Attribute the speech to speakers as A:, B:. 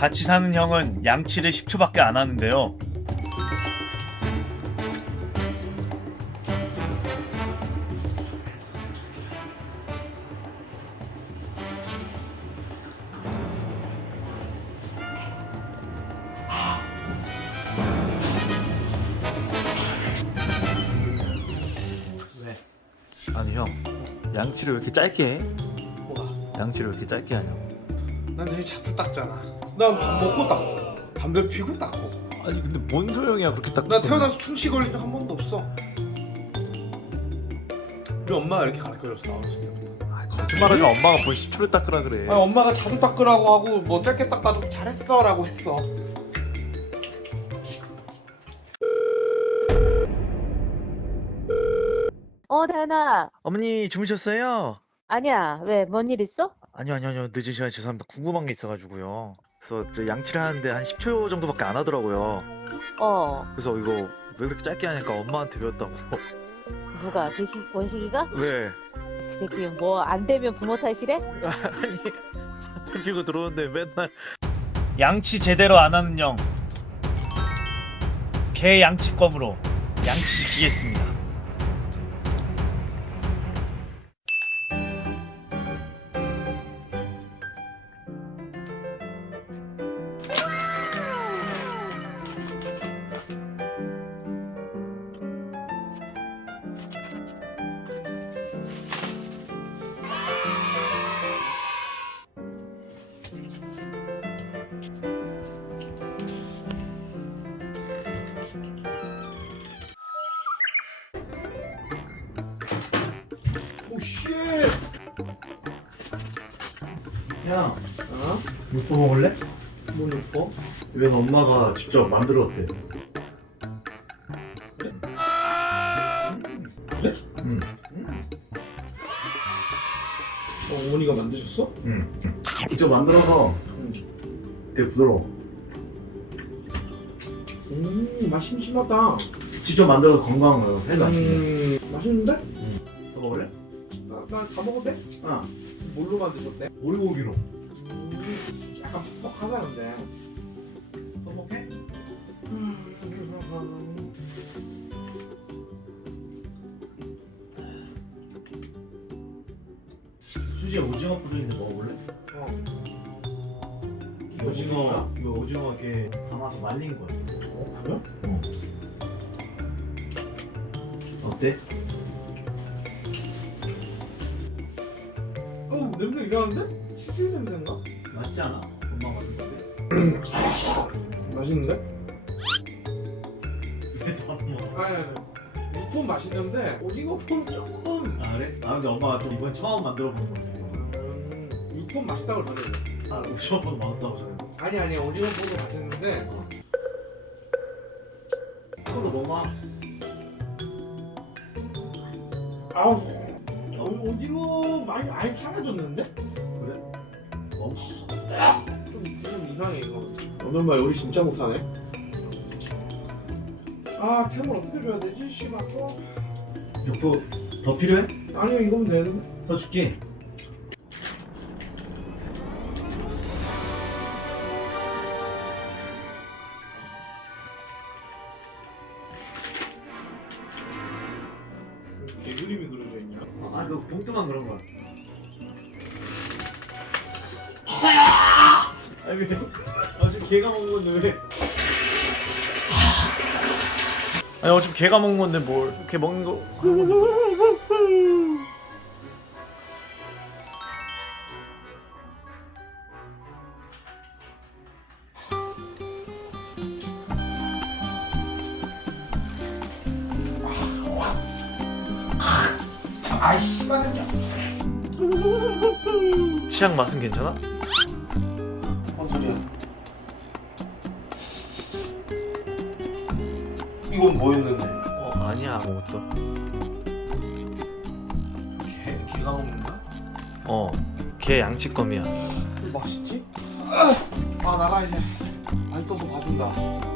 A: 같이 사는 형은 양치를 10초밖에 안 하는데요.
B: 왜?
A: 아니 형, 양치를 왜 이렇게 짧게 해?
B: 뭐가?
A: 양치를 왜 이렇게 짧게 하냐고.
B: 난 내일 자주 닦잖아. 난 밥 먹고 닦고 담배 피고 닦고.
A: 아니 근데 뭔 소용이야 그렇게 딱.
B: 나 태어나서 충치 걸린 적 한 번도 없어. 우리 엄마가 이렇게 가르쳐줬어 어렸을 때부터.
A: 거짓말하지 마. 엄마가 뭘 10초를 닦으라 그래.
B: 아니 엄마가 자주 닦으라고 하고 뭐 짧게 닦아도 잘했어라고 했어.
C: 다현아.
A: 어머니 주무셨어요?
C: 아니야. 왜? 뭔 일 있어?
A: 아니요 늦은 시간에 죄송합니다. 궁금한 게 있어가지고요. 그래서 저 양치를 하는데 한 10초 정도밖에 안 하더라고요. 그래서 이거 왜 그렇게 짧게 하니까 엄마한테 배웠다고.
C: 누가? 원식이가?
A: 네.
C: 그 새끼 뭐 안 되면 부모 탓이래?
A: 아니 피고 들어오는데 맨날 양치 제대로 안 하는 형. 개 양치검으로 양치시키겠습니다.
B: 오 쉣.
A: 야,
B: 어?
A: 육포 먹을래?
B: 뭘 예뻐?
A: 이건 엄마가 직접 만들었대.
B: 그래?
A: 응.
B: 어머니가 만드셨어?
A: 응. 직접 만들어서 되게 부드러워.
B: 맛있긴 심하다.
A: 직접 만들어서 건강을 해도 안 돼.
B: 맛있는데?
A: 너 먹을래?
B: 나 다 먹어도 돼?
A: 아,
B: 뭘로 만드셨대?
A: 오리고기로.
B: 약간 퍽퍽하다 근데.
A: 뻑뻑해? 수지에 오징어 뿌려있는데 먹어볼래? 이거 오징어 이렇게 담아서 말린 거야.
B: 그래?
A: 어때?
B: 냄새 이상한데? 치즈 냄새인가?
A: 맛있지 않아? 금방 만든 건데?
B: 맛있는데?
A: 왜도 안 먹어?
B: 아니 육포 맛있는데 오징어포는 조금
A: 아 그래? 아 근데 엄마가 또 이번 처음 만들어 보는 건데.
B: 육포 맛있다고 전해줘.
A: 아 오징어보다 맛없다고 전해.
B: 아니 오징어포도 맛있는데
A: 그걸로 먹어.
B: 아우 오징어 많이 아예 사라졌는데?
A: 그래? 먹어.
B: 좀 이상해 이거. 오늘 엄마 요리 진짜 못하네. 아 템을 어떻게 줘야 되지? 씨발 또.
A: 육포 더 필요해?
B: 아니요 이거면 되는데.
A: 더 줄게.
B: 개 그림이 그려져 있냐?
A: 아 그 봉투만 그런 거야. 아니 근데 어차피 개가 먹은 건데 왜? 아니 어차피 개가 먹은 건데 뭘? 개 먹는 거.
B: 아이씨 맛있냐?
A: 치약 맛은 괜찮아?
B: 뭔 소리야? 이건 뭐였는데?
A: 아니야 아무것도.
B: 개가 먹는다?
A: 개 양치검이야.
B: 맛있지? 아 나가 이제 안 써서 봐준다.